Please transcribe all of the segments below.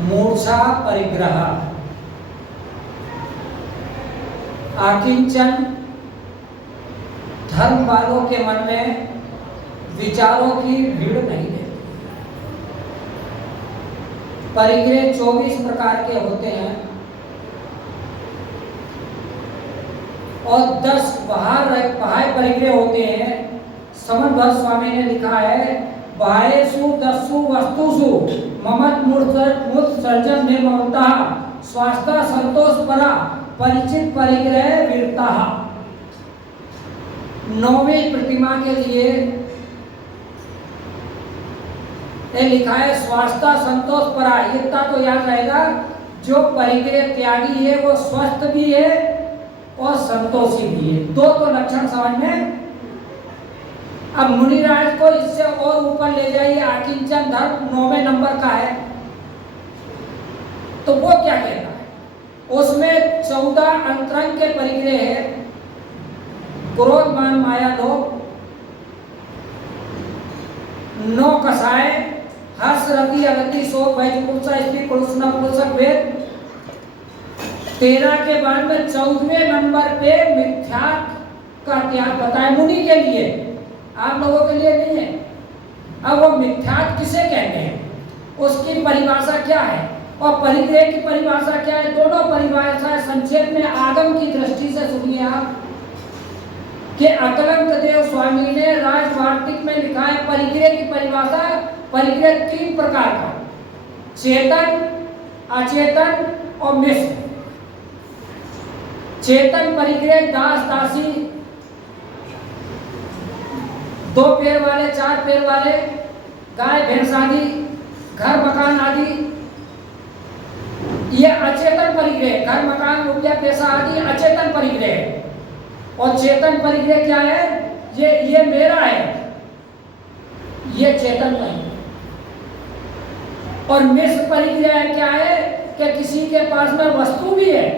मूर्छा परिग्रह, आकिंचन धर्म वालों के मन में विचारों की भीड़ नहीं रहती। परिग्रह 24 प्रकार के होते हैं और 10 बाह्य परिग्रह होते हैं। समन भट्ट स्वामी ने लिखा है, बाह्येषु 10 वस्तुषु ममत मूर्त्सर्जन निर्ममता स्वास्थ्य संतोष परा परिचित परिग्रह वीरता। 9वीं प्रतिमा के लिए लिखा है, स्वास्थ्य संतोष परा। इतना तो याद रहेगा, जो परिग्रह त्यागी है वो स्वस्थ भी है और संतोषी भी है। 2 तो लक्षण समझ में। अब मुनिराज को इससे और ऊपर ले जाइए, आकिंचन धर्म 9वें नंबर का है, तो वो क्या कहता है? उसमें 14 अंतरंग के परिग्रह है, क्रोध मान माया लोभ, 9 कषाय, हर्ष रति अगति शोक भय जुगुप्सा स्त्री पुरुष न पुरुषक भेद। 13 के बाद में 14वें नंबर पे मिथ्या का त्याग बताया मुनि के लिए, आप लोगों के लिए नहीं है। अब वो मिथ्या किसे कहते हैं, उसकी परिभाषा क्या है और परिग्रह की परिभाषा क्या है? दोनों परिभाषाएं संक्षेप में आगम की दृष्टि से सुनिए आप, कि अकलंक देव स्वामी ने राजवार्तिक में लिखा है परिग्रह की परिभाषा। परिग्रह 3 प्रकार का, चेतन, अचेतन और मिश्र। चेतन परिग्रह दास दासी, 2 पैर वाले 4 पैर वाले, गाय भैंस आदि, घर मकान आदि, ये अचेतन परिग्रह। घर मकान रुपया पैसा आदि अचेतन परिग्रह। और चेतन परिग्रह क्या है? ये मेरा है, ये चेतन परिग्रह। और मिश्र परिग्रह क्या है कि किसी के पास में वस्तु भी है,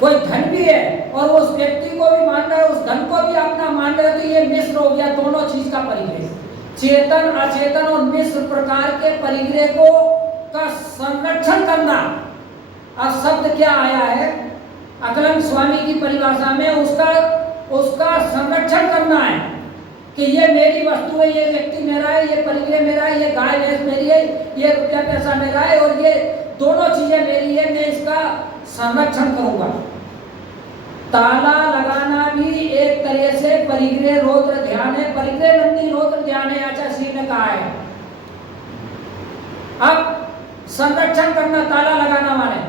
कोई धन भी है और उस व्यक्ति को भी मान रहे, उस धन को भी अपना मान रहे, तो ये मिश्र हो गया, दोनों चीज का परिग्रह। चेतन अचेतन और मिश्र प्रकार के परिग्रह को का संरक्षण करना। अब शब्द क्या आया है अकलंक स्वामी की परिभाषा में, उसका संरक्षण करना है कि ये मेरी वस्तु है, ये व्यक्ति मेरा है, ये परिग्रह मेरा है, ये गाय भैंस मेरी है, ये रुपया पैसा मेरा है और ये दोनों चीजें मेरी है, मैं इसका संरक्षण करूंगा। ताला लगाना भी एक तरह से परिग्रह रौद्र ध्यान है। परिग्रह नंदी रौद्र ध्यान है, आचार्य श्री ने कहा है। अब संरक्षण करना, ताला लगाना माने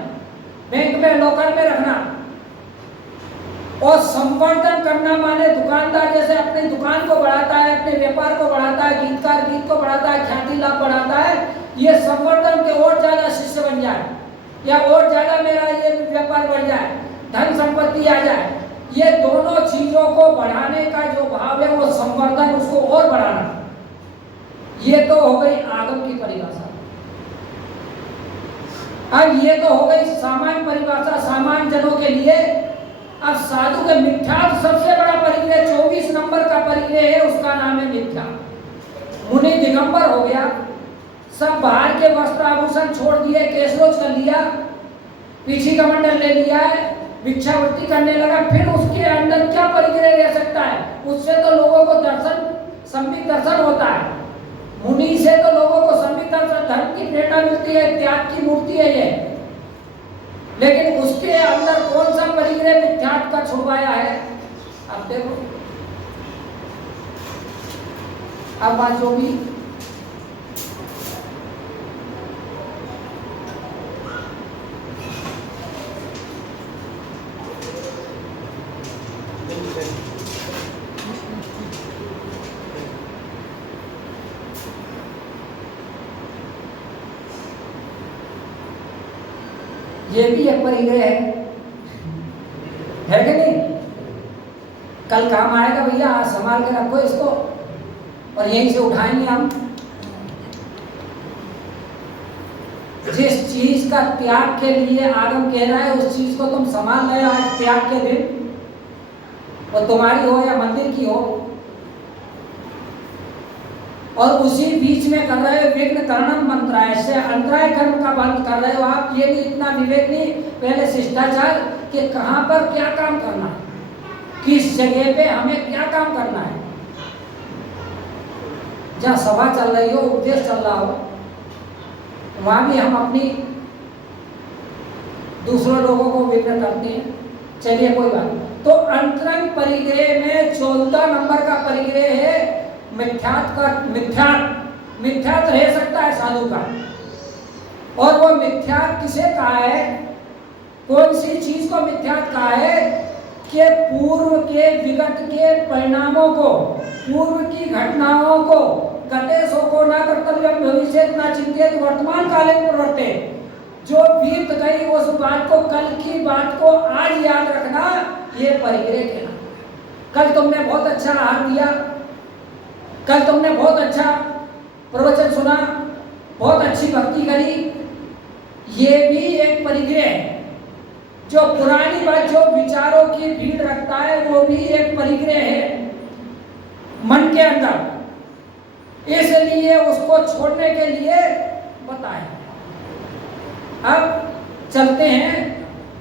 बैंक में लॉकर में रखना, और संवर्धन करना माने दुकानदार जैसे अपनी दुकान को बढ़ाता है, अपने व्यापार को बढ़ाता है, गीतकार गीत को बढ़ाता है, ख्याति लाभ बढ़ाता है, ये संवर्धन के और ज्यादा शिष्य बन जाए या और ज्यादा मेरा ये व्यापार बढ़ जाए, धन संपत्ति आ जाए। ये दोनों चीजों को बढ़ाने का जो भाव है वो संवर्धन, उसको और बढ़ाना। ये तो हो गई आगम की परिभाषा। अब ये तो हो गई सामान्य परिभाषा सामान्य जनों के लिए। अब साधु के मिथ्या सबसे बड़ा परिग्रह 24 नंबर का परिग्रह है, उसका नाम है मिथ्या। मुनि दिगंबर हो गया, सब बाहर के वस्त्र आभूषण छोड़ दिए, केशरोज कर लिया, पीछी का मंडल ले लिया है, भिक्षावृत्ति करने लगा, फिर उसके अंदर क्या परिग्रह रह सकता है? उससे तो लोगों को दर्शन, सम्यक दर्शन होता है। मुनि से तो लोगों को सम्यक दर्शन, धर्म की प्रेरणा मिलती है, त्याग की मूर्ति है ये। लेकिन उसके अंदर कौन सा परिग्रह मिथ्यात्व का छुड़वाया है? अब देखो, अब बात जो भी ये भी एक परिग्रह है कि नहीं? कल काम आएगा भैया, आज संभाल के रखो इसको और यहीं से उठाएंगे हम। जिस चीज का त्याग के लिए आगम कह रहा है उस चीज को तुम संभाल रहे हो आज त्याग के दिन, वो तुम्हारी हो या मंदिर की हो। और उसी बीच में कर रहे हो विघ्न करणम मंत्राय से अंतराय कर्म का बंद कर रहे हो आप। ये नहीं, इतना विवेक नहीं, पहले शिष्टाचार कि कहाँ पर क्या काम करना है, किस जगह पे हमें क्या काम करना है। जहाँ सभा चल रही हो, उपदेश चल रहा हो, वहां भी हम अपनी दूसरों लोगों को विघ्न करते हैं। चलिए कोई बात नहीं। तो अंतरंग परिग्रह में 14 नंबर का परिग्रह है मिथ्यात का। मिथ्यात रह सकता है साधु का, और वो मिथ्यात किसे कहा है, कौन सी चीज को मिथ्यात कहा है कि पूर्व के विगत के परिणामों को, पूर्व की घटनाओं को, गतेशो को न कर्तव्यम भविष्य न चिंतित वर्तमान काले प्रवर्ते, जो बीत गई उस बात को, कल की बात को आज याद रखना, ये परिग्रह कहना। कल तुमने बहुत अच्छा आहार दिया, कल तुमने बहुत अच्छा प्रवचन सुना, बहुत अच्छी भक्ति करी, ये भी एक परिग्रह है। जो पुरानी बात, जो विचारों की भीड़ रखता है, वो भी एक परिग्रह है मन के अंदर। इसलिए उसको छोड़ने के लिए बताएं। अब चलते हैं।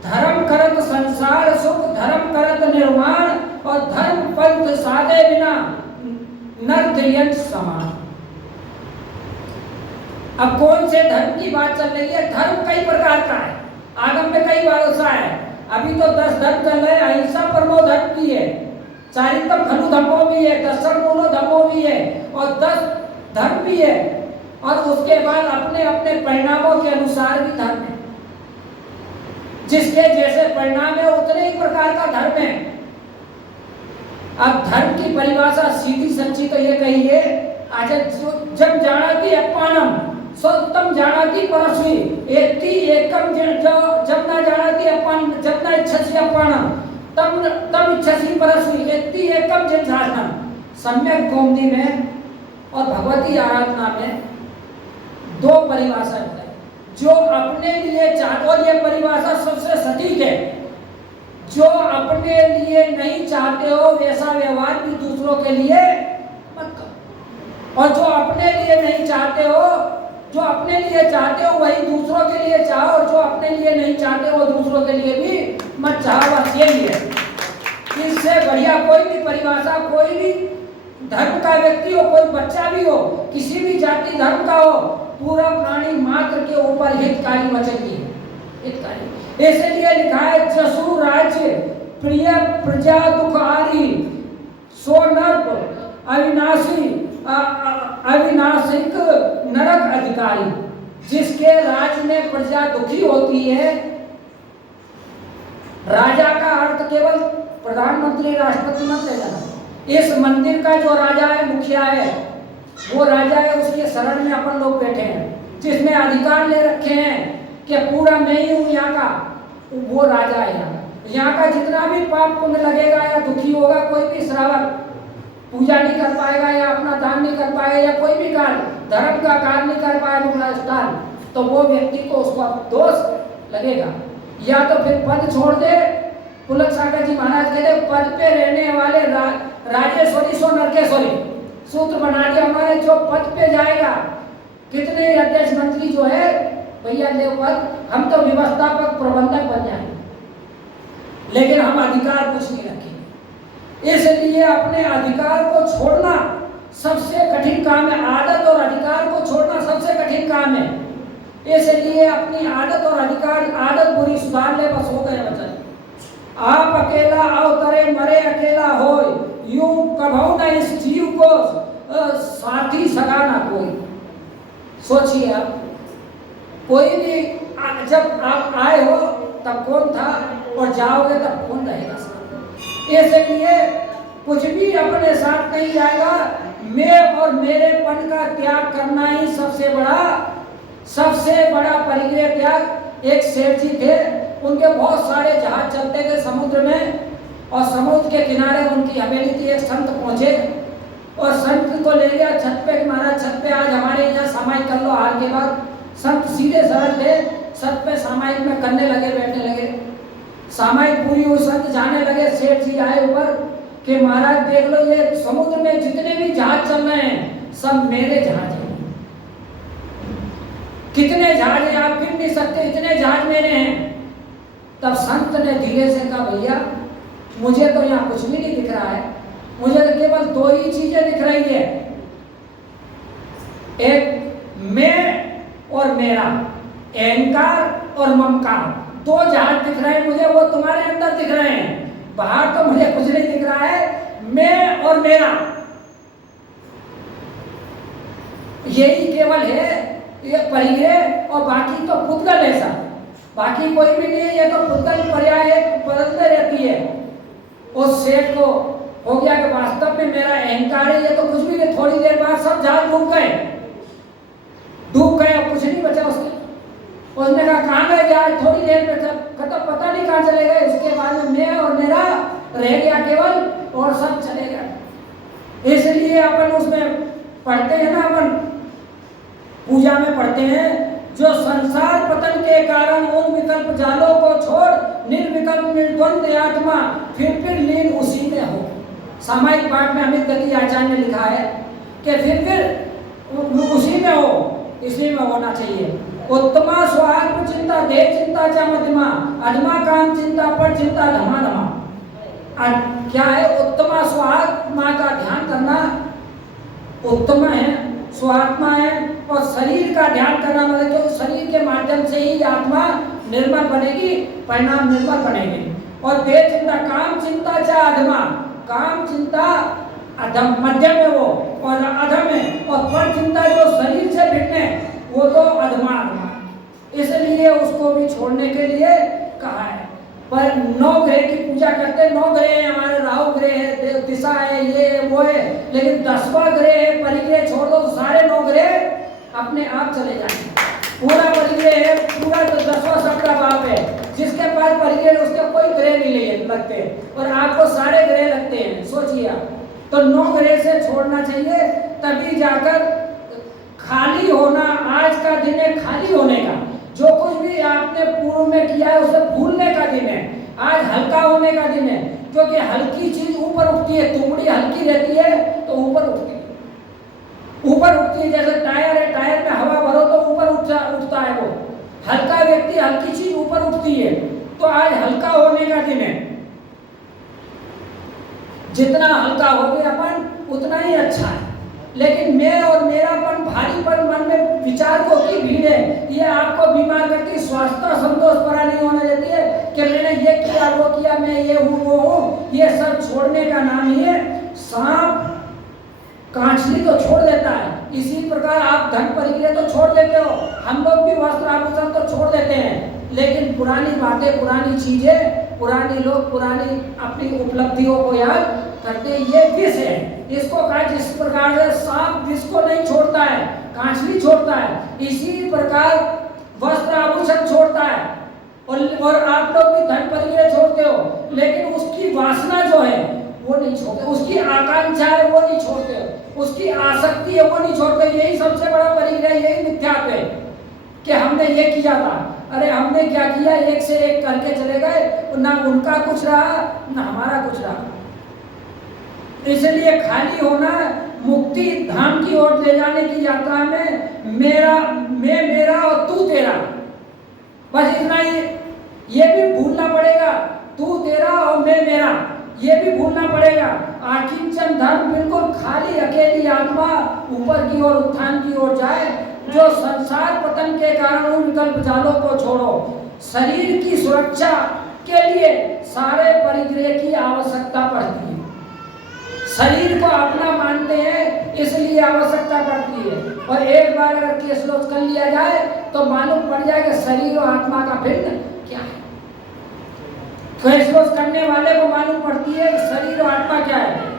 धर्म करत संसार सुख, धर्म करत निर्माण, और धर्म पंथ साधे बिना नर त्रियंश समान। अब कौन से धर्म की बात चल रही है? धर्म कई प्रकार का है, आगम में कई भरोसा है। अभी तो 10 धर्म चल रहे हैं। अहिंसा परमो धर्म भी है, चारित्रम खलु धर्मो भी है, 10 मूलो धर्मो भी है, और 10 धर्म भी है। और उसके बाद अपने अपने परिणामों के अनुसार भी धर्म है। जिसके जैसे परिणाम है उतने ही प्रकार का धर्म है। अब धर्म की परिभाषा सीधी सच्ची तो ये कही है, जब जानाति अपानम सत्तम जानाति परस्वी, एति एकम जब ना जानाति अपान, जब ना इच्छसी अपानम तब इच्छसी परस्वी, एति एकम जन सम्यक कौमुदी में और भगवती आराधना में 2 परिभाषा है। जो अपने लिए चाहते, और ये परिभाषा सबसे सटीक है, जो अपने लिए नहीं चाहते हो वैसा व्यवहार भी दूसरों के लिए मत करो, और जो अपने लिए नहीं चाहते हो, जो अपने लिए चाहते हो वही दूसरों के लिए चाहो, और जो अपने लिए नहीं चाहते हो दूसरों के लिए भी मत चाहो। बस यही है, इससे बढ़िया कोई भी परिभाषा, कोई भी धर्म का व्यक्ति हो, कोई बच्चा भी हो, किसी भी जाति धर्म का हो, पूरा प्राणी मात्र के ऊपर हितकारी वचन की है, हितकारी। इसलिए लिखा है, जसु राज्य प्रिय प्रजा दुखारी, सो नर्प अविनाशी अविनाशिक नरक अधिकारी। जिसके राज्य में प्रजा दुखी होती है, राजा का अर्थ केवल प्रधानमंत्री राष्ट्रपति मत ले जाना। इस मंदिर का जो राजा है, मुखिया है, वो राजा है, उसके शरण में अपन लोग बैठे हैं, जिसने अधिकार ले रखे हैं कि पूरा मैं ही हूँ यहाँ का, वो राजा है। यहाँ का जितना भी पाप पुण्य लगेगा या दुखी होगा, कोई भी श्रावक पूजा नहीं कर पाएगा या अपना दान नहीं कर पाएगा या कोई भी कार्य, धर्म का कार्य नहीं कर पाएगा अनुष्ठान, तो वो व्यक्ति को उसका दोष लगेगा। या तो फिर पद छोड़ दे। पुलक सागर जी महाराज कहते पद पे रहने वाले राजेश्वरी सो नरकेश्वरी, सूत्र बना दिया हमारे। जो पद पे जाएगा, कितने अध्यक्ष मंत्री जो है भैया ले पद, हम तो व्यवस्थापक प्रबंधक बन जाएंगे, लेकिन हम अधिकार कुछ नहीं रखेंगे। इसलिए अपने अधिकार को छोड़ना सबसे कठिन काम है। आदत और अधिकार को छोड़ना सबसे कठिन काम है। इसलिए अपनी आदत और अधिकार, आदत बुरी सुधार ले, बस हो गए वचन। आप अकेला अवतरे मरे अकेला होय, यूं कभू न इस जीव को साथी सगा ना कोई। सोचिए आप, कोई भी जब आप आए हो तब कौन था, और जाओगे तब कौन रहेगा साथ। इसलिए कुछ भी अपने साथ नहीं जाएगा। मैं और मेरेपन का त्याग करना ही सबसे बड़ा परिग्रह त्याग। एक सेठ जी थे, उनके बहुत सारे जहाज चलते थे समुद्र में, और समुद्र के किनारे उनकी हवेली थी। एक संत पहुंचे और संत को ले गया छत पे, महाराज छत पे आज हमारे यहाँ सामायिक कर लो। हार के बाद संत सीधे सरल थे, छत पे सामायिक में करने लगे, बैठने लगे। सामायिक पूरी हुई, संत जाने लगे। सेठ जी आए ऊपर कि महाराज देख लो, ये समुद्र में जितने भी जहाज चल रहे हैं सब मेरे जहाज हैं। कितने जहाज हैं आप गिन नहीं सकते, इतने जहाज मेरे हैं। तब संत ने धीरे से कहा, भैया मुझे तो यहाँ कुछ भी नहीं दिख रहा है, मुझे तो केवल दो ही चीजें दिख रही है, एक मैं और मेरा, अहंकार और ममकार। दो जहाज दिख रहे हैं मुझे, वो तुम्हारे अंदर दिख रहे हैं, बाहर तो मुझे कुछ नहीं दिख रहा है। मैं और मेरा यही केवल है, ये परिग्रह, और बाकी तो पुद्गल है सब, बाकी कोई भी नहीं है। ये तो पुद्गल पर्याय बदलते रहती है। उस सेठ को हो गया कि वास्तव में मेरा अहंकार है, ये तो कुछ भी नहीं। थोड़ी देर बाद सब जहाज डूब गए, अब कुछ नहीं बचा उसके। उसने कहा कहाँ गए जहाज, थोड़ी देर में खत्म, पता नहीं कहाँ चले गए। उसके बाद में मैं और मेरा रह गया केवल, और सब चले गए। इसलिए अपन उसमें पढ़ते हैं ना, अपन पूजा में पढ़ते हैं, जो संसार पतन के कारण उन विकल्प जालों को छोड़ निर्विकल्प निर्द्वंद आत्मा फिर लीन उसी में हो। सामायिक पाठ में अमित गति आचार्य ने लिखा है कि फिर उसी में हो, इसी में होना चाहिए। उत्तमा स्वात्म चिंता देह चिंता चा मध्यमा अधमा काम चिंता पर चिंता धमा धमा। क्या है उत्तमा स्वात्मा का ध्यान करना, उत्तम है, स्वात्मा है, और शरीर का ध्यान करना, मतलब तो शरीर के माध्यम से ही आत्मा निर्मल बनेगी, परिणाम निर्मल बनेगी। और देह चिंता काम चिंता चा अधमा, काम चिंता अधम मध्यम है वो, और अधम है, और पर चिंता जो शरीर से भिन्न है वो तो अधमा अधमा। इसलिए उसको भी छोड़ने के लिए कहा है। पर 9 ग्रह की पूजा करते, 9 ग्रह है हमारे, राहु ग्रह है, दिशा है, ये वो है, लेकिन 10वां ग्रह है परिग्रह, छोड़ दो तो सारे 9 ग्रह अपने आप चले जाएंगे। पूरा परिग्रह है, पूरा तो 10वां सबका बाप है, जिसके पास परिग्रह उसके कोई ग्रह नहीं लगते, और आपको सारे ग्रह लगते हैं। सोचिए आप, तो 9 ग्रह से छोड़ना चाहिए, तभी जाकर खाली होना। आज का दिन है खाली होने का, जो कुछ भी आपने पूर्व में किया है उसे भूलने का दिन है। आज हल्का होने का दिन है, क्योंकि हल्की चीज ऊपर उठती है, तुमड़ी हल्की रहती है तो ऊपर उठती है, ऊपर उठती है। जैसे टायर है, टायर में हवा भरो तो ऊपर उठता है वो, हल्का व्यक्ति, हल्की चीज ऊपर उठती है। तो आज हल्का होने का दिन है, जितना हल्का हो गए अपन उतना ही अच्छा है। लेकिन मैं और मेरापन, भारीपन मन में विचारकों की भीड़ है, ये आपको बीमार करती, स्वास्थ्य संतोष परा नहीं होने देती है कि मैंने ये किया वो किया, मैं ये हूँ वो हूँ। ये सब छोड़ने का नाम ही है। सांप कांचली तो छोड़ देता है, इसी प्रकार आप धन परिग्रह तो छोड़ देते हो, हम लोग भी वस्त्र आभूषण तो छोड़ देते हैं, लेकिन पुरानी बातें, पुरानी चीजें, पुराने लोग पुरानी अपनी उपलब्धियों को याद करते। ये विष है, इसको कहा जिस प्रकार से सांप विष को नहीं छोड़ता है, कांचली छोड़ता है, इसी प्रकार वस्त्र आभूषण छोड़ता है। और आप लोग भी धन परिग्रह छोड़ते हो, लेकिन उसकी वासना जो है वो नहीं छोड़ते, उसकी आकांक्षा है वो नहीं छोड़ते, उसकी आसक्ति है वो नहीं छोड़ते। यही सबसे बड़ा परिग्रह, यही मिथ्यात्व है कि हमने ये किया था। अरे हमने क्या किया, एक से एक करके चले गए, ना उनका कुछ रहा ना हमारा कुछ रहा। इसलिए खाली होना, मुक्ति धाम की ओर ले जाने की यात्रा में मेरा, मैं मेरा और तू तेरा, बस इतना ही। ये भी भूलना पड़ेगा, तू तेरा और मैं मेरा, ये भी भूलना पड़ेगा। आकिंचन धर्म, बिल्कुल खाली अकेली आत्मा ऊपर की ओर, उत्थान की ओर जाए। जो संसार पतन के कारण उन विकल्प जालों को छोड़ो। शरीर की सुरक्षा के लिए सारे परिग्रह की आवश्यकता पड़ती है। शरीर को अपना मानते हैं इसलिए आवश्यकता पड़ती है। और एक बार अगर केस क्लोज कर लिया जाए तो मालूम पड़ जाएगा शरीर और आत्मा का भिन्न क्या है। केस क्लोज करने वाले को मालूम पड़ती है कि शरीर और आत्मा क्या है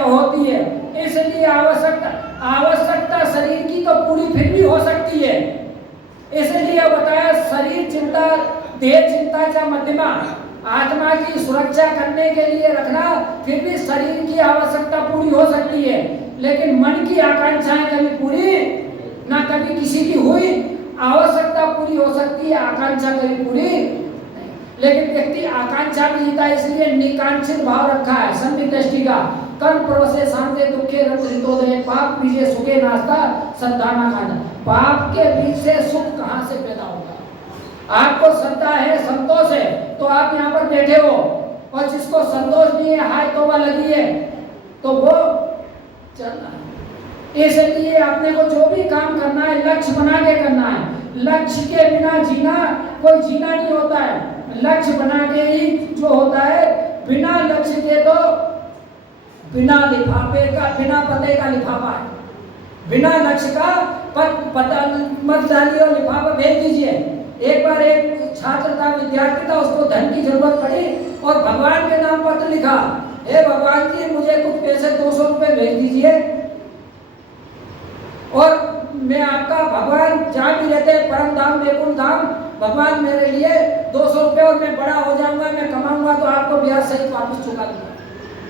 होती है। इसलिए आवश्यकता शरीर की तो पूरी फिर भी हो सकती है। इसलिए बताया शरीर चिंता देह चिंता चा मध्यमा, आत्मा की सुरक्षा करने के लिए रखना, फिर भी शरीर की आवश्यकता पूरी हो सकती है, लेकिन मन की आकांक्षाएं कभी पूरी ना कभी किसी की हुई। आवश्यकता पूरी हो सकती है, आकांक्षा कभी पूरी नहीं। लेकिन व्यक्ति आकांक्षा भी जीता, इसलिए निकांक्षित भाव रखा है संधि दृष्टि का कर्म प्रोसे शांति दुखे रंजितोदय पाप बीजे सुखे नाश्ता श्रद्धा ना खाना। पाप के बीच से सुख कहाँ से पैदा होगा? आपको श्रद्धा है, संतोष है, तो आप यहाँ पर बैठे हो, और जिसको संतोष नहीं है, हाय तौबा लगी है, तो वो चलना है। इसलिए अपने को जो भी काम करना है लक्ष्य बना के करना है। लक्ष्य के बिना जीना कोई जीना नहीं होता है, लक्ष्य बना के ही जो होता है। बिना लक्ष्य के तो बिना लिफाफे का, बिना पते का लिफाफा है। बिना लक्ष्य का पता मत डालिए और लिफाफा भेज दीजिए। एक बार एक छात्र था, विद्यार्थी था, उसको धन की जरूरत पड़ी और भगवान के नाम पत्र लिखा, हे भगवान जी मुझे कुछ पैसे 200 रुपए भेज दीजिए, और मैं आपका भगवान जहाँ भी रहते हैं परम धाम वैकुंठ धाम, भगवान मेरे लिए 200 रुपए, और मैं बड़ा हो जाऊंगा, मैं कमाऊंगा तो आपको ब्याज सहित वापस चुका दूंगा।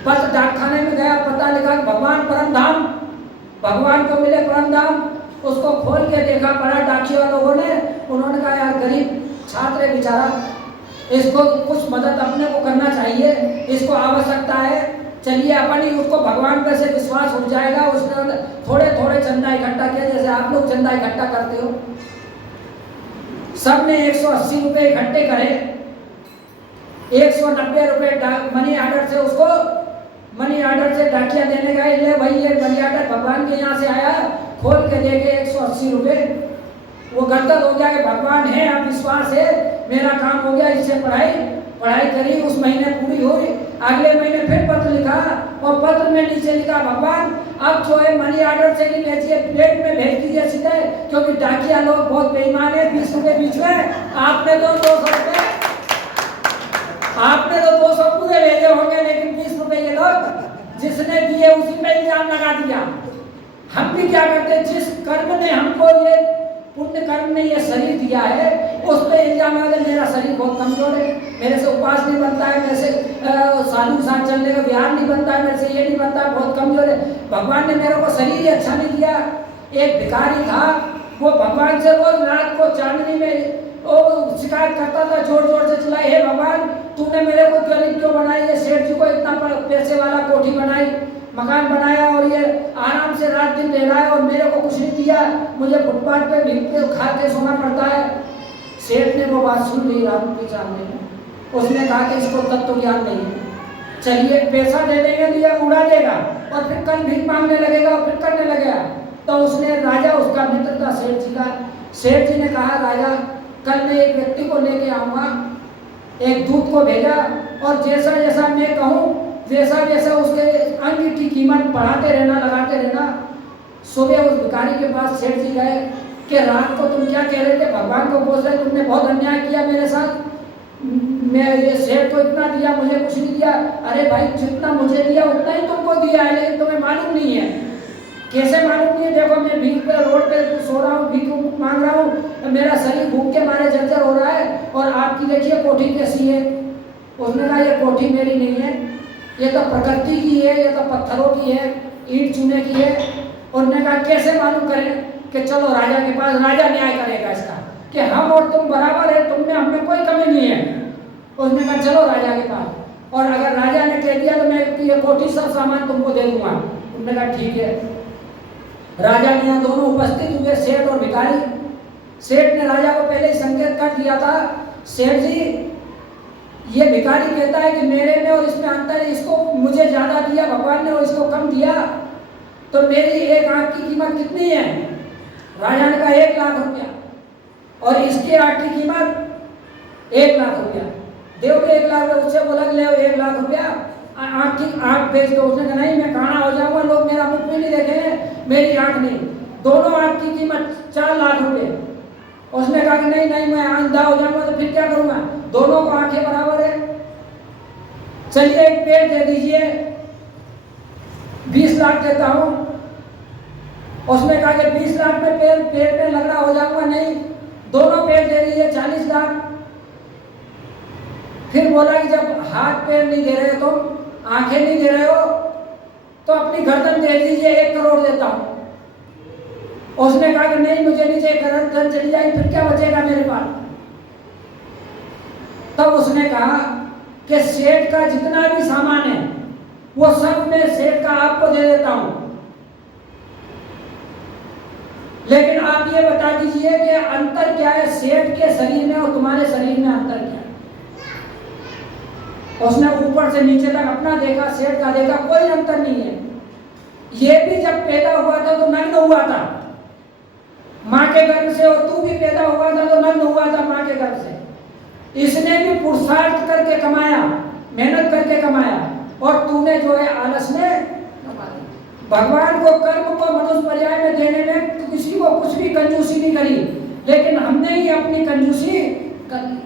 पत्र डाकखाने में गया, पता लिखा भगवान परम धाम, भगवान को मिले परम धाम। उसको खोल के देखा, पढ़ा डाकिया लोगों ने, उन्होंने कहा यार गरीब छात्र है बेचारा, इसको कुछ मदद अपने को करना चाहिए, इसको आवश्यकता है, चलिए अपन ही उसको भगवान पर से विश्वास उठ जाएगा। उसने थोड़े थोड़े चंदा इकट्ठा किया, जैसे आप लोग चंदा इकट्ठा करते हो। सबने 180 रुपए इकट्ठे करे, 190 रुपए मनी ऑर्डर से उसको मनी ऑर्डर से डाकिया देने गए, ले भाई ये मनी ऑर्डर भगवान के यहाँ से आया, खोल के देखे 180 रुपए। वो गदगद हो गया कि भगवान है, अब विश्वास है, मेरा काम हो गया। इससे पढ़ाई करी, उस महीने पूरी हुई। अगले महीने फिर पत्र लिखा, और पत्र में नीचे लिखा भगवान अब जो है मनी ऑर्डर से नहीं भेजिए, प्लेट में भेज दीजिए सीधे, क्योंकि डाकिया लोग बहुत बेईमान है। 20 रुपए बीच में आपने तो 200 रुपए, आपने तो 200 पूरे भेजे होंगे, लेकिन 20 रुपए ये लोग जिसने दिए उसी पे इल्जाम लगा दिया। हम भी क्या करते हैं, जिस कर्म ने हमको ये पुण्य कर्म ने ये शरीर दिया है, उस पर इल्जाम लगा, मेरा शरीर बहुत कमजोर है, मेरे से उपवास नहीं बनता है, मेरे से साधु साथ चलने का विहार नहीं बनता है, मेरे से ये नहीं बनता, बहुत कमजोर है। भगवान ने मेरे को शरीर ही अच्छा नहीं दिया। एक भिखारी था, वो भगवान से रोज रात को चांदनी में वो शिकायत करता था, जोर जोर से चिल्लाए, हे भगवान तूने मेरे को गरीब क्यों बनाई है? सेठ जी को इतना पैसे वाला कोठी बनाई, मकान बनाया, और ये आराम से रात दिन रह रहा है, और मेरे को कुछ नहीं दिया, मुझे फुटपाथ पे भीख पे खा के सोना पड़ता है। सेठ ने वो बात सुन ली रात के सामने। उसने कहा कि इसको तत्व ज्ञान नहीं है, चलिए पैसा दे देंगे तो ये उड़ा देगा, और फिर कल भीख मांगने लगेगा, और फिर करने लगेगा। तो उसने, राजा उसका मित्र था सेठ जी का, सेठ जी ने कहा राजा कल मैं एक व्यक्ति को लेके आऊँगा, एक दूत को भेजा, और जैसा जैसा मैं कहूँ वैसा वैसा उसके अंग की कीमत बढ़ाते रहना, लगाते रहना। सुबह उस भिखारी के पास सेठ जी गए कि रात को तुम क्या कह रहे थे, भगवान को बोल रहे तुमने बहुत अन्याय किया मेरे साथ, मैं ये सेठ को इतना दिया, मुझे कुछ नहीं दिया। अरे भाई जितना मुझे दिया उतना ही तुमको दिया है, लेकिन तुम्हें मालूम नहीं है। कैसे मालूम नहीं है? देखो मैं भीख पे रोड पे सो रहा हूँ, भीख मांग रहा हूँ, मेरा शरीर भूख के मारे जर्जर हो रहा है, और आपकी देखिए कोठी कैसी है। उसने कहा ये कोठी मेरी नहीं है, ये तो प्रकृति की है, ये तो पत्थरों की है, ईंट चूने की है। उन्होंने कहा कैसे मालूम करें? कि चलो राजा के पास, राजा न्याय करेगा इसका, कि हम और तुम बराबर है, तुम में हमें कोई कमी नहीं है। उसने कहा चलो राजा के पास, और अगर राजा ने कह दिया तो मैं ये कोठी सब सामान तुमको दे दूंगा। उन्होंने कहा ठीक है। राजा ने यहाँ दोनों उपस्थित हुए, सेठ और भिखारी। सेठ ने राजा को पहले ही संकेत कर दिया था, सेठ जी ये भिखारी कहता है कि मेरे में और इसमें अंतर है, इसको मुझे ज्यादा दिया भगवान ने और इसको कम दिया, तो मेरी एक आंख की कीमत कितनी है? राजा ने कहा 1 लाख रुपया, और इसकी आंख की कीमत 1 लाख रुपया। देव 1 लाख रुपया, उससे बोला कि ले 1 लाख रुपया, आंख की आंख बेच दो। उसने कहा नहीं मैं काना हो जाऊंगा, लोग मेरा मुख भी नहीं देखेंगे, मेरी आंख नहीं। दोनों आंख की कीमत 4 लाख रुपए। उसने कहा कि नहीं नहीं मैं अंधा हो जाऊंगा तो फिर क्या करूंगा, दोनों को आंखें बराबर है, चलिए एक पेड़ दे दीजिए, 20 लाख देता हूं। उसने कहा कि 20 लाख में पेड़ पे लगड़ा हो जाऊंगा, नहीं दोनों पेड़ दे दीजिए 40 लाख। फिर बोला कि जब हाथ पैर नहीं दे रहे हो, तुम आंखें नहीं दे रहे हो, तो अपनी गर्दन दे दीजिए, 1 करोड़ देता हूं। उसने कहा कि नहीं मुझे नीचे गर्दन चली जाएगी, फिर क्या बचेगा मेरे पास? तब उसने कहा कि सेठ का जितना भी सामान है वो सब मैं सेठ का आपको दे देता हूं। लेकिन आप ये बता दीजिए कि अंतर क्या है सेठ के शरीर में और तुम्हारे शरीर में, अंतर क्या है? उसने ऊपर से नीचे तक अपना देखा, सेठ का देखा, कोई अंतर नहीं है। ये भी जब पैदा हुआ था तो नग्न हुआ था माँ के गर्भ से, और तू भी पैदा हुआ था तो नग्न हुआ था माँ के गर्भ से। इसने भी पुरुषार्थ करके कमाया, मेहनत करके कमाया, और तूने जो है आलस में कमा लिया। भगवान को कर्म को मनुष्य पर्याय में देने में तो किसी को कुछ भी कंजूसी नहीं करी, लेकिन हमने ही अपनी कंजूसी कर ली।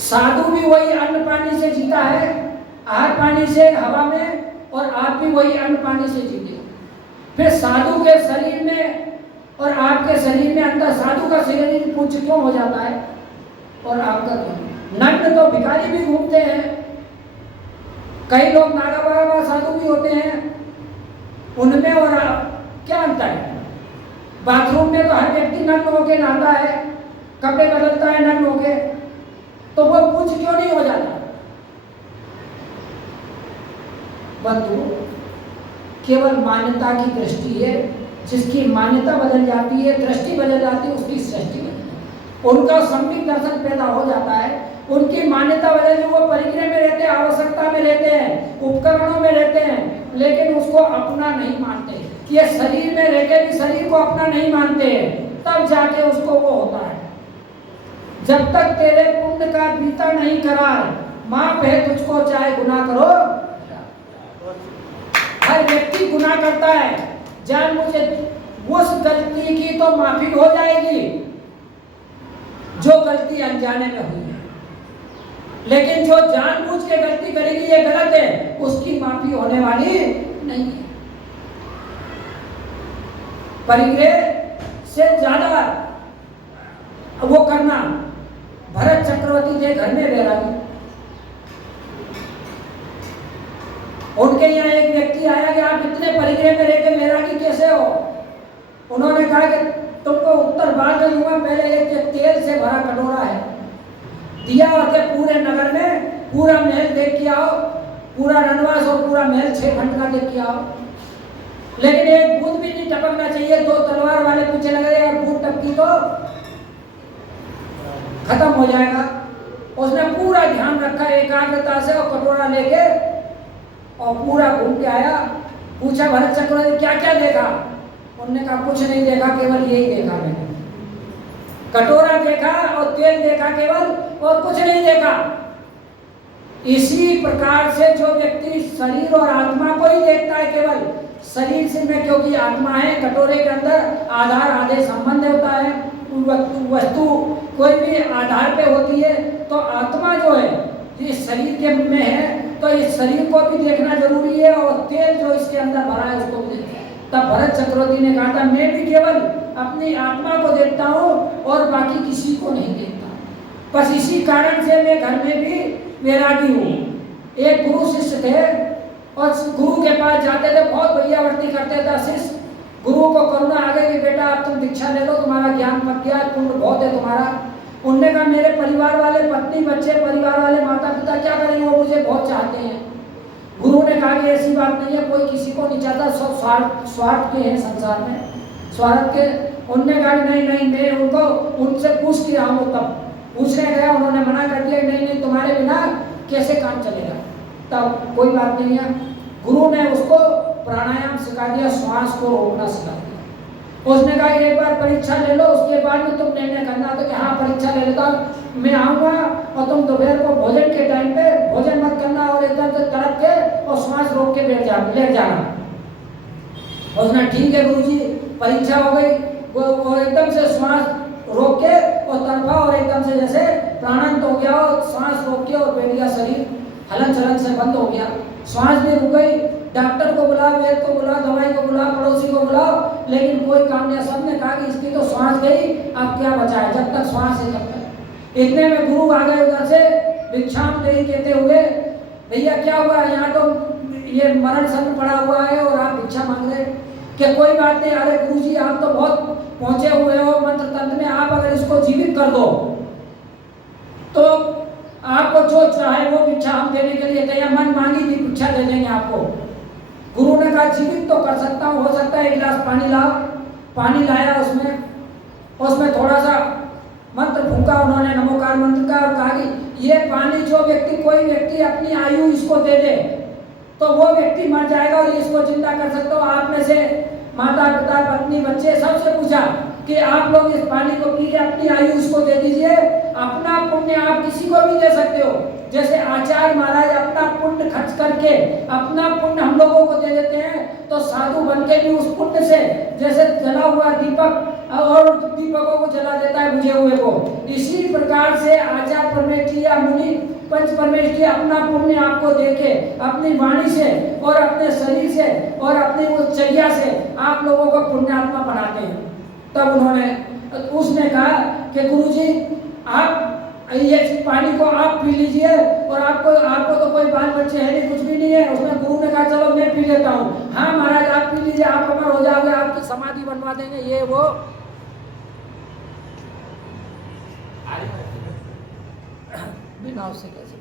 साधु भी वही अन्न पानी से जीता है, आहार पानी से, हवा में, और आप भी वही अन्न पानी से जीते हो। फिर साधु के शरीर में और आपके शरीर में अंतर, साधु का शरीर पुंज क्यों हो जाता है और आपका क्यों? नग्न तो भिखारी भी घूमते हैं, कई लोग नागा बाबा साधु भी होते हैं, उनमें और क्या अंतर है? बाथरूम में तो हर व्यक्ति नग्न होके नहाता है, कपड़े बदलता है नग्न होके, तो वो पुंज क्यों नहीं हो जाता? बंधु, केवल मान्यता की दृष्टि है, जिसकी मान्यता बदल जाती है, दृष्टि बदल जाती है, उसकी सृष्टि बदल जाती है। उनका सम्यक दर्शन पैदा हो जाता है, उनकी मान्यता बदल, जो वो परिग्रह में रहते हैं, आवश्यकता में रहते हैं, उपकरणों में रहते हैं, लेकिन उसको अपना नहीं मानते। ये शरीर में रहकर भी शरीर को अपना नहीं मानते हैं, तब जाके उसको वो होता है। जब तक तेरे पुण्य का पीता नहीं करार, माफ है तुझको चाहे गुनाह करो। हर व्यक्ति गुनाह करता है, जान मुझे उस गलती की तो माफी हो जाएगी जो गलती अनजाने में हुई है, लेकिन जो जानबूझ के गलती करेगी ये गलत है, उसकी माफी होने वाली नहीं है। परिग्रह से ज्यादा वो करना, भरत चक्रवर्ती थे घर में बैरागी, उनके यहाँ एक व्यक्ति आया कि आप इतने परिग्रह में रहकर बैरागी कैसे हो? उन्होंने कहा कि तुमको उत्तर बाद में दूंगा, पहले एक तेल से भरा कटोरा है, दिया और के पूरे नगर में पूरा महल देख के आओ, पूरा रनवास और पूरा महल 6 खंड का देख के आओ, लेकिन एक बूंद भी नहीं टपकना चाहिए। 2 तलवार वाले पीछे लग रहे हैं, बूंद टपकी तो खत्म हो जाएगा। उसने पूरा ध्यान रखा एकाग्रता से, और कटोरा लेके और पूरा घूम के आया। पूछा भरत चक्रवर्ती क्या क्या देखा? उन्होंने कहा कुछ नहीं देखा, केवल यही देखा मैंने, कटोरा देखा और तेल देखा केवल, और कुछ नहीं देखा। इसी प्रकार से जो व्यक्ति शरीर और आत्मा को ही देखता है, केवल शरीर से में, क्योंकि आत्मा है, कटोरे के अंदर आधार आधे संबंध होता है, वस्तु कोई भी आधार पे होती है, तो आत्मा जो है इस शरीर के में है, तो इस शरीर को भी देखना जरूरी है, और तेल जो इसके अंदर भरा है उसको भी देखना है। तब भरत चक्रवर्ती ने कहा था मैं भी केवल अपनी आत्मा को देखता हूँ और बाकी किसी को नहीं देखता। बस इसी कारण से मैं घर में भी वैरागी हूँ। एक गुरु शिष्य थे और गुरु के पास जाते थे, बहुत बढ़िया वर्ती करते थे। शिष्य गुरु को करुणा आ गई कि बेटा आप तुम दीक्षा ले लो, तुम्हारा ज्ञान पक गया, पुण्य बहुत है तुम्हारा। उनने कहा मेरे परिवार वाले, पत्नी बच्चे, परिवार वाले, माता पिता क्या करेंगे, वो मुझे बहुत चाहते हैं। गुरु ने कहा कि ऐसी बात नहीं है, कोई किसी को नहीं चाहता, सब स्वार्थ के हैं संसार में, स्वार्थ के। उनने कहा नहीं नहीं, मैं उनको उनसे पूछ के आऊँ। तब पूछने गया, उन्होंने मना कर दिया, नहीं नहीं तुम्हारे बिना कैसे काम चलेगा। तब कोई बात नहीं है, गुरु ने उसको प्राणायाम सिखा दिया, श्वास को रोकना सिखा दिया। उसने कहा एक बार परीक्षा ले लो, उसके बाद में तुम निर्णय करना। तो कि हाँ परीक्षा ले लेता हूँ, मैं आऊँगा और तुम दोपहर को भोजन के टाइम पे भोजन मत करना और एकदम से तड़प के और श्वास रोक के लेट जाना। उसने ठीक है गुरुजी। परीक्षा हो गई, वो एकदम से श्वास रोक के और तड़पा और एकदम से जैसे प्राणांत हो गया और श्वास रोक के और बैठ गया, शरीर हलन चलन से बंद हो गया, श्वास भी रुक गई। डॉक्टर को बुला, वैद्य को बुला, दवाई को बुला, पड़ोसी को बुलाओ, लेकिन कोई काम नहीं। सबने कहा कि इसकी तो श्वास गई, अब क्या बचा है, जब तक श्वास है तब तक। इतने में गुरु आ गए उधर से भिक्षाम देही कहते हुए, भैया क्या हुआ, यहाँ तो ये मरण संग पड़ा हुआ है और आप भिक्षा मांग रहे। कि कोई बात नहीं, अरे गुरुजी आप तो बहुत पहुंचे हुए हो मंत्र तंत्र में, आप अगर इसको जीवित कर दो तो आपको जो चाहे वो भी भिक्षा हम देने के लिए तैयार, मन मांगी थी भिक्षा दे देंगे आपको। गुरु ने कहा जीवित तो कर सकता हूँ, हो सकता है एक गिलास पानी लाओ। पानी लाया, उसमें थोड़ा सा मंत्र फूंका उन्होंने, नमोकार मंत्र का, और कहा कि ये पानी जो व्यक्ति, कोई व्यक्ति अपनी आयु इसको दे दे तो वो व्यक्ति मर जाएगा और इसको जिंदा कर सकते हो। आप में से माता पिता पत्नी बच्चे सबसे पूछा कि आप लोग इस पानी को पी के अपनी आयु इसको दे दीजिए, अपना पुण्य आप किसी को भी दे सकते हो। जैसे आचार्य महाराज अपना पुण्य खर्च करके अपना पुण्य हम लोगों को दे देते हैं, तो साधु बन के भी उस पुण्य से, जैसे जला हुआ दीपक और दीपकों को जला देता है बुझे हुए को, इसी प्रकार से आचार्य परमेष्ठी या मुनि पंच परमेष्ठी अपना पुण्य आपको देके अपनी वाणी से और अपने शरीर से और अपनी उच्चर्या से आप लोगों को पुण्यात्मा बनाते हैं। तब उसने कहा कि गुरुजी आप ये पानी को आप पी लीजिए, और आपको तो कोई बाल बच्चे है नहीं, कुछ भी नहीं है। उसमें गुरु ने कहा चलो मैं पी लेता हूँ। हाँ महाराज आप पी लीजिए, आप अमर हो जाओगे, आपकी समाधि बनवा देंगे, ये वो। बिना उससे कैसे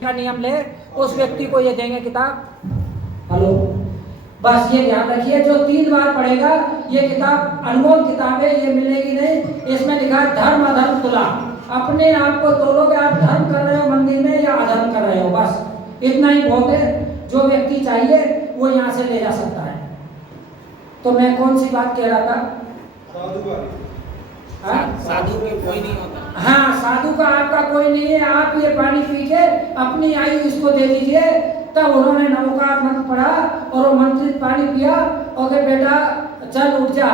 का नियम ले, उस व्यक्ति को ये देंगे किताब। हेलो, बस ये ध्यान रखिए, जो 3 बार पढ़ेगा ये किताब अनमोल किताब है, ये मिलेगी नहीं। इसमें लिखा है धर्म अधर्म तुला, अपने आप को तोलोगे, आप धर्म कर रहे हो मंदिर में या अधर्म कर रहे हो, बस इतना ही बहुत है। जो व्यक्ति चाहिए वो यहाँ से ले जा सकता है। तो मैं कौन सी बात कह रहा था? साधु के कोई नहीं होता। हाँ, साधु का आपका कोई नहीं है, आप ये पानी पी के अपनी आयु इसको दे दीजिए। तब उन्होंने नमोकार मंत्र पढ़ा और वो मंत्रित पानी पिया और कहे बेटा चल उठ जा,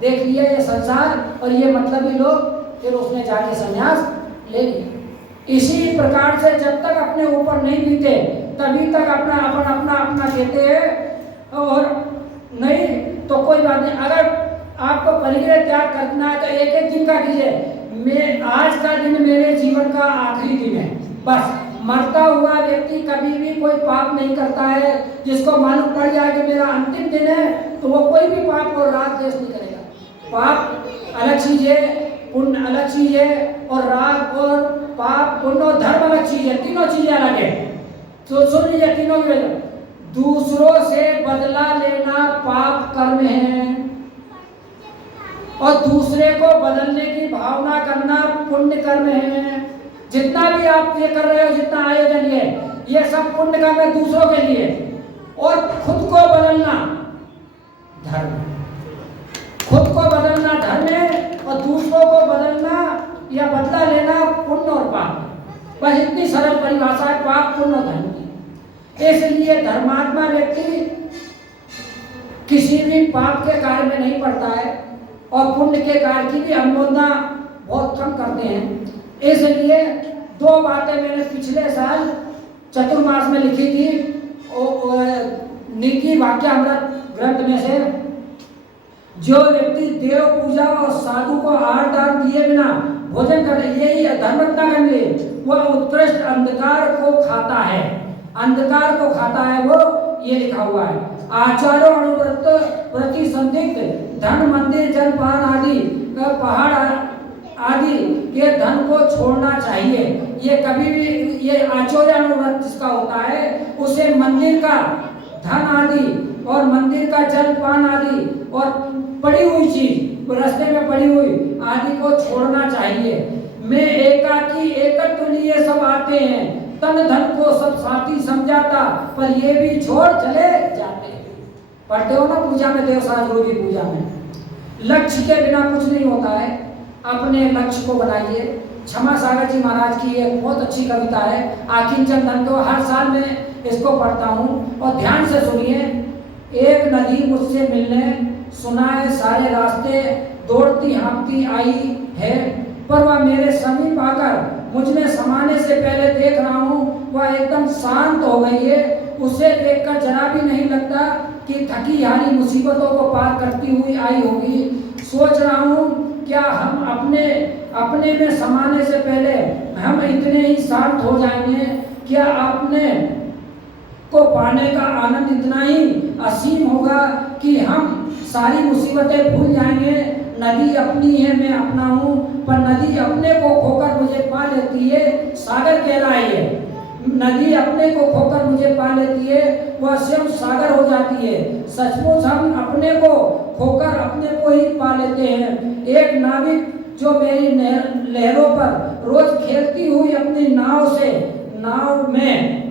देख लिया ये संसार और ये मतलबी लोग। फिर उसने जाके संन्यास ले लिया। इसी प्रकार से जब तक अपने ऊपर नहीं पीते तभी तक अपना कहते हैं, और नहीं तो कोई बात नहीं। अगर आपको परिग्रह त्याग करना है तो एक दिन का कीजिए। मैं आज का दिन मेरे जीवन का आखिरी दिन है, बस। मरता हुआ व्यक्ति कभी भी कोई पाप नहीं करता है। जिसको मालूम पड़ जाए कि मेरा अंतिम दिन है तो वो कोई भी पाप और राग द्वेष नहीं करेगा। पाप अलग चीज है, पुण्य अलग चीज है, और राग और पाप पुण्य और धर्म अलग चीज है, तीनों चीजें अलग है। तो सुन लीजिए तीनों की वजह। दूसरों से बदला लेना पाप कर्म है, और दूसरे को बदलने की भावना करना पुण्य कर्म है। जितना भी आप ये कर रहे हो, जितना आयोजन है, ये सब पुण्य कर्म है दूसरों के लिए। और खुद को बदलना धर्म, खुद को बदलना धर्म है, और दूसरों को बदलना या बदला लेना पुण्य और पाप। बस इतनी सरल परिभाषा है पाप पुण्य और धर्म की। इसलिए धर्मात्मा व्यक्ति किसी भी पाप के कार्य में नहीं पड़ता है, और पुण्य के कार्य की भी अनुमोदना बहुत कम करते हैं। इसलिए 2 बातें मैंने पिछले साल चतुर्मास में लिखी थी, नीति वाक्यामृत ग्रंथ में से। जो व्यक्ति देव पूजा और साधु को आहार दान दिए बिना भोजन कर, यही धर्मरत्ना कर ले, वह उत्कृष्ट अंधकार को खाता है। अंधकार को खाता है वो, ये लिखा हुआ है। आचार्यों अनुव्रत प्रति संदिग्ध धन मंदिर जलपान आदि पहाड़ आदि के धन को छोड़ना चाहिए। ये कभी भी, ये आचार्य अनुव्रत जिसका होता है उसे मंदिर का धन आदि और मंदिर का जलपान आदि और पड़ी हुई चीज, रास्ते में पड़ी हुई आदि को छोड़ना चाहिए। मैं एकाकी एकत्व लिए सब आते हैं, तन धन को सब साथी समझाता, पर ये भी छोड़ चले जाते। पढ़ते हो ना पूजा में, देवसाज गुरु की पूजा में, लक्ष्य के बिना कुछ नहीं होता है। अपने लक्ष्य को बनाइए। क्षमा सागर जी महाराज की एक बहुत अच्छी कविता है, आकिंचन धन को। हर साल मैं इसको पढ़ता हूँ, और ध्यान से सुनिए। एक नदी मुझसे मिलने, सुनाए सारे रास्ते, दौड़ती हाँकती आई है, पर वह मेरे समीप आकर मुझ में समाने से पहले देख रहा हूँ वह एकदम शांत हो गई है। उसे देखकर जरा भी नहीं लगता कि थकी हारी मुसीबतों को पार करती हुई आई होगी। सोच रहा हूँ क्या हम अपने में समाने से पहले हम इतने ही शांत हो जाएंगे? क्या अपने को पाने का आनंद इतना ही असीम होगा कि हम सारी मुसीबतें भूल जाएंगे। नदी अपनी है, मैं अपना हूँ, पर नदी अपने को खोकर मुझे पा लेती है, सागर कह रहा है ये। नदी अपने को खोकर मुझे पा लेती है, वह स्वयं सागर हो जाती है। सचमुच हम अपने को खोकर अपने को ही पा लेते हैं। एक नाविक जो मेरी लहरों पर रोज खेलती हुई अपनी नाव में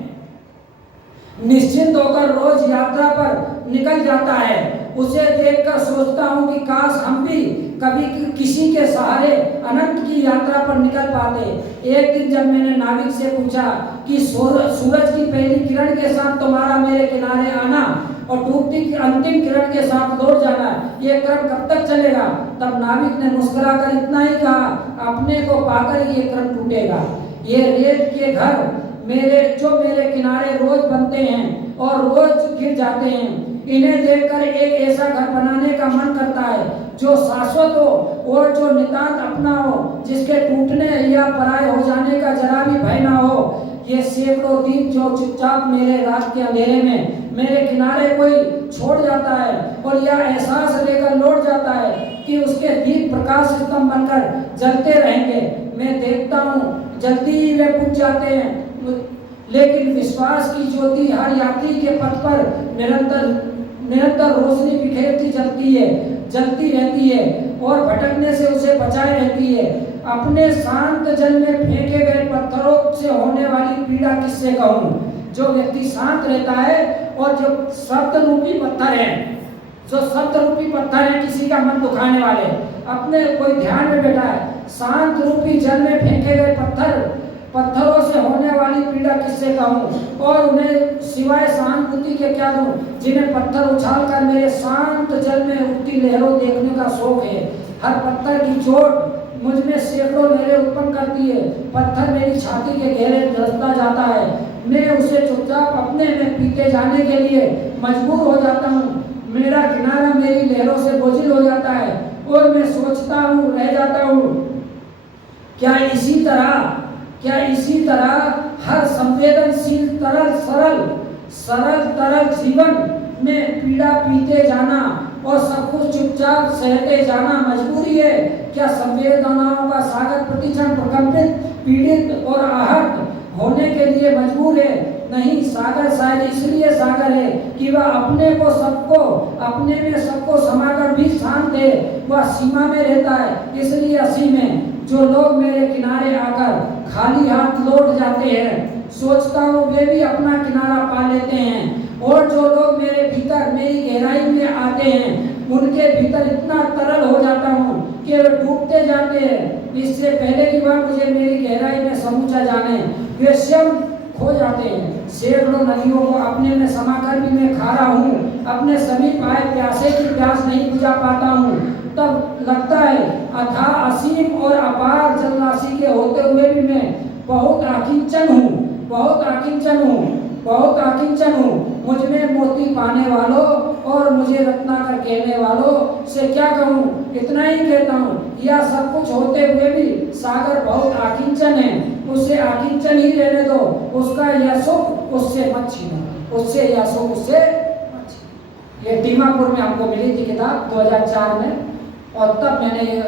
निश्चिंत होकर रोज यात्रा पर निकल जाता है, उसे देखकर सोचता हूँ कि काश हम भी कभी किसी के सहारे अनंत की यात्रा पर निकल पाते। एक दिन जब मैंने नाविक से पूछा कि सूरज की पहली किरण के साथ तुम्हारा मेरे किनारे आना और डूबती की अंतिम किरण के साथ लौट जाना, ये क्रम कब तक चलेगा? तब नाविक ने मुस्कुराकर इतना ही कहा, अपने को पाकर ये क्रम टूटेगा। ये रेत के घर मेरे किनारे रोज बनते हैं और रोज गिर जाते हैं। इन्हें देखकर एक ऐसा घर बनाने का मन करता है जो शाश्वत हो और जो नितांत अपना हो, जिसके टूटने या पराये हो जाने का जरा भी भय ना हो। ये सैकड़ों दीप जो चुपचाप मेरे रात के अंधेरे में मेरे किनारे कोई छोड़ जाता है और यह एहसास लेकर लौट जाता है कि उसके दीप प्रकाश स्तंभ बनकर जलते रहेंगे। मैं देखता हूँ जल्दी ही वे बुझ जाते हैं, लेकिन विश्वास की ज्योति हर यात्री के पथ पर निरंतर रोशनी बिखेरती जलती रहती है और भटकने से उसे बचाए रहती है। अपने शांत जल में फेंके गए पत्थरों से होने वाली पीड़ा किससे कहूँ? जो व्यक्ति शांत रहता है और जो शब्द रूपी पत्थर है किसी का मन दुखाने वाले, अपने कोई ध्यान में बैठा है, शांत रूपी जल में फेंके गए पत्थरों से होने वाली पीड़ा किससे कहूँ? और उन्हें सिवाय सहानुभूति के क्या दूँ, जिन्हें पत्थर उछाल कर मेरे शांत जल में उठती लहरों देखने का शौक है। हर पत्थर की चोट मुझ में सैकड़ों लहरें उत्पन्न करती है। पत्थर मेरी छाती के गहरे धंसता जाता है। मैं उसे चुपचाप अपने में पीते जाने के लिए मजबूर हो जाता हूँ। मेरा किनारा मेरी लहरों से बोझिल हो जाता है और मैं सोचता हूँ, रह जाता हूँ, क्या इसी तरह हर संवेदनशील तरल जीवन में पीड़ा पीते जाना और सब कुछ चुपचाप सहते जाना मजबूरी है? क्या संवेदनाओं का सागर प्रतिक्षण प्रकंपित, पीड़ित और आहत होने के लिए मजबूर है? नहीं, सागर शायद इसलिए सागर है कि वह अपने में सबको समाकर भी शांत है। वह सीमा में रहता है, इसलिए असीम है। जो लोग मेरे किनारे आकर खाली हाथ लौट जाते हैं, सोचता हूँ वे भी अपना किनारा पा लेते हैं। और जो लोग मेरे भीतर मेरी गहराई में आते हैं, उनके भीतर इतना तरल हो जाता हूँ कि वे डूबते जाते हैं। इससे पहले कि वह मुझे मेरी गहराई में समूचा जाने, वे स्वयं खो जाते हैं। सैकड़ों नदियों को अपने में समाकर भी मैं खारा हूँ, अपने समीप आए प्यासे की प्यास नहीं बुझा पाता हूँ। तब लगता है अथाह असीम और अपार जलराशि के होते हुए भी मैं बहुत आकिंचन हूँ। मुझ में मोती पाने वालों और मुझे रत्नाकर कहने वालों से क्या कहूँ? इतना ही कहता हूँ, यह सब कुछ होते हुए भी सागर बहुत आकिंचन है। उसे आकिंचन ही रहने दो, उसका यह सुख उससे मत छीनो, ये दीमापुर में हमको मिली थी किताब 2004 में, और तब मैंने ये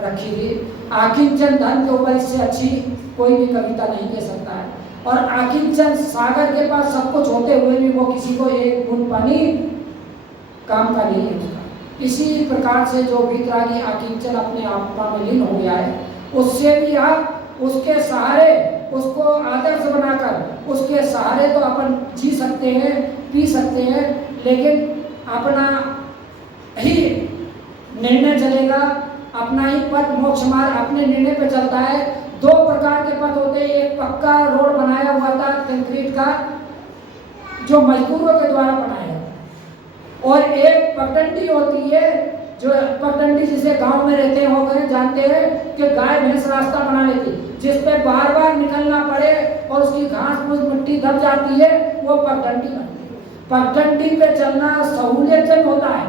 रखी थी। आकिंचन धन के ऊपर इससे अच्छी कोई भी कविता नहीं कह सकता है। और आकिंचन सागर के पास सब कुछ होते हुए भी वो किसी को एक बूंद पानी काम का नहीं है उसका। इसी प्रकार से जो वीतरागी आकिंचन अपने आत्मा में लीन हो गया है, उससे भी आप उसके सहारे, उसको आदर्श बनाकर उसके सहारे तो अपन जी सकते हैं, पी सकते हैं, लेकिन अपना ही निर्णय चलेगा, अपना ही पथ मोक्ष मार्ग अपने निर्णय पे चलता है। दो प्रकार के पथ होते हैं, एक पक्का रोड बनाया हुआ था कंक्रीट का जो मजदूरों के द्वारा बनाया, और एक पगडंडी होती है जो पगडंडी जिसे गांव में रहते हैं वो जानते हैं कि गाय भैंस रास्ता बना लेती, जिस पे बार बार निकलना पड़े और उसकी घास फूस मिट्टी दब जाती है, वो पगडंडी बनती है। पगडंडी पे चलना सहूलियतजनक होता है,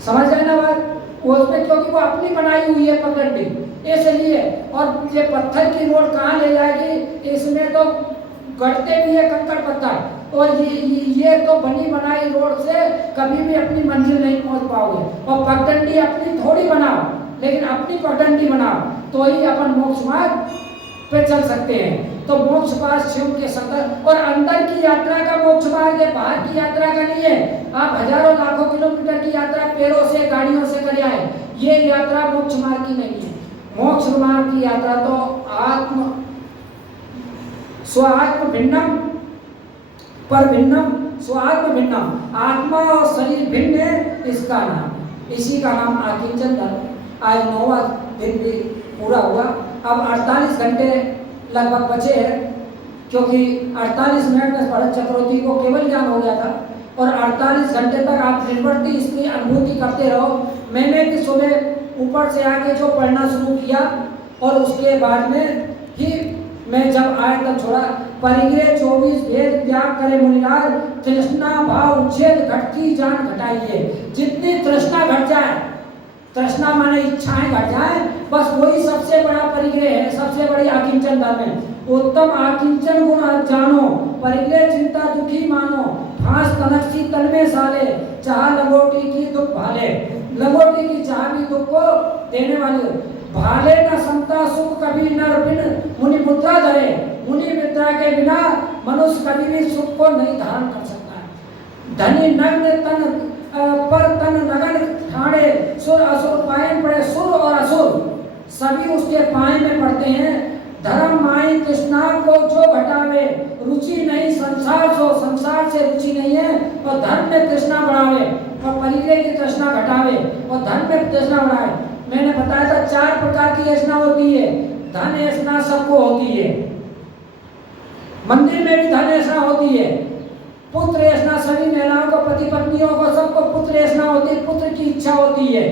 समझ गए ना बात? उसमें क्योंकि वो अपनी बनाई हुई है पगडंडी, इसलिए। और ये पत्थर की रोड कहाँ ले जाएगी? इसमें तो गढ़ते भी है कंकड़ पत्थर, और ये तो बनी बनाई रोड से कभी भी अपनी मंजिल नहीं पहुंच पाओगे। और पगडंडी अपनी थोड़ी बनाओ, लेकिन अपनी पगडंडी बनाओ तो ही अपन मोक्ष मार्ग पे चल सकते हैं। तो मोक्ष मार्ग शिव के संग और अंदर की यात्रा का मोक्ष मार्ग है, बाहर की यात्रा का नहीं है। आप हजारों लाखों किलोमीटर की यात्रा पैरों से गाड़ियों से कर आए, ये यात्रा मोक्ष मार्ग की नहीं है। मोक्ष मार्ग की यात्रा तो आत्म स्वात्म भिन्नम पर भिन्नम स्वात्म भिन्नम, आत्मा और शरीर भिन्न है, इसका नाम, इसी का नाम आकिंचन धर्म। आज 9वां दिन भी पूरा हुआ। अब 48 घंटे लगभग बचे हैं, क्योंकि 48 मिनट में भरत चक्रवर्ती को केवल ज्ञान हो गया था और 48 घंटे तक आप निर्वर्ती इसकी अनुभूति करते रहो। मैंने भी सुबह ऊपर से आके जो पढ़ना शुरू किया और उसके बाद में ही मैं जब आया तब छोड़ा। परिग्रह 24 भेद त्याग करे मुनिराज, तृष्णा भाव उच्छेद घटती जान घटाइए। जितनी तृष्णा घट जाए, तृष्णा माने इच्छाएं घट जाए, बस वही सबसे बड़ा परिग्रह है, सबसे बड़ी आकिंचन धर्म है। उत्तम आकिंचन गुण जानो, परिग्रह चिंता दुखी मानो, फांस तनकसी तन में साले, चाह लंगोटी की दुख भाले। लंगोटी की चाह भी दुख को देने वाली, भाले न समता सुख कभी नर बिन, मुनि मुद्रा धरे। मुनि मुद्रा के बिना मनुष्य कभी भी सुख को नहीं धारण कर सकता है। धनी नग्न तन पर तन नगन ठाणे, सुर असुर पायन पड़े, सुर और असुर सभी उसके पाए में पड़ते हैं। धर्म माई तृष्णा को जो घटावे, रुचि नहीं संसार सो, संसार से रुचि नहीं है और धर्म में तृष्णा बढ़ावे और परिग्रह की तृष्णा घटावे और धर्म में तृष्णा बढ़ाए। मैंने बताया था 4 प्रकार की ऐसा होती है। धन ऐसा सबको होती है, मंदिर में भी धन ऐसा होती है। पुत्र ऐसा सभी महिलाओं को, पति पत्नियों को, सबको पुत्र ऐसा होती है, पुत्र की इच्छा होती है।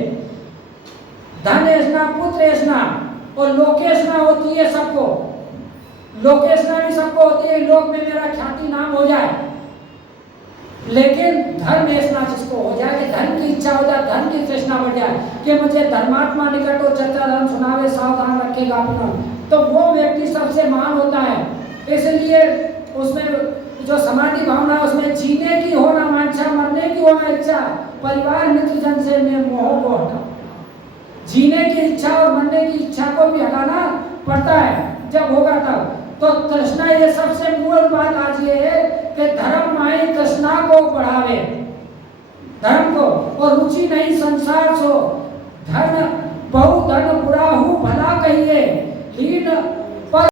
धन ऐसा, पुत्र ऐसा और लोकेशना होती है सबको। लोकेशना भी सबको होती है, लोक में मेरा ख्याति नाम हो जाए। लेकिन धर्म ऐसा जिसको हो जाए कि धन की इच्छा हो जाए, धन की तृष्णा बढ़ जाए कि मुझे धर्मात्मा निकट हो, चर्चा धर्म सुनावे, सावधान रखेगा अपना, तो वो व्यक्ति सबसे महान होता है। इसलिए उसमें जो समाधि भावना, उसमें जीने की होना वांछा, मरने की होना इच्छा, परिवार मित्र जन से मैं मोह को हटा। जीने की इच्छा और मरने की इच्छा को भी हटाना पड़ता है जब होगा तब। तो तृष्णा, ये सबसे मूल बात आज ये है कि धर्म माई तृष्णा को बढ़ावे, धर्म को, और रुचि नहीं संसार सो। धन बहु धन बुरा हूँ भला कहिए, लीन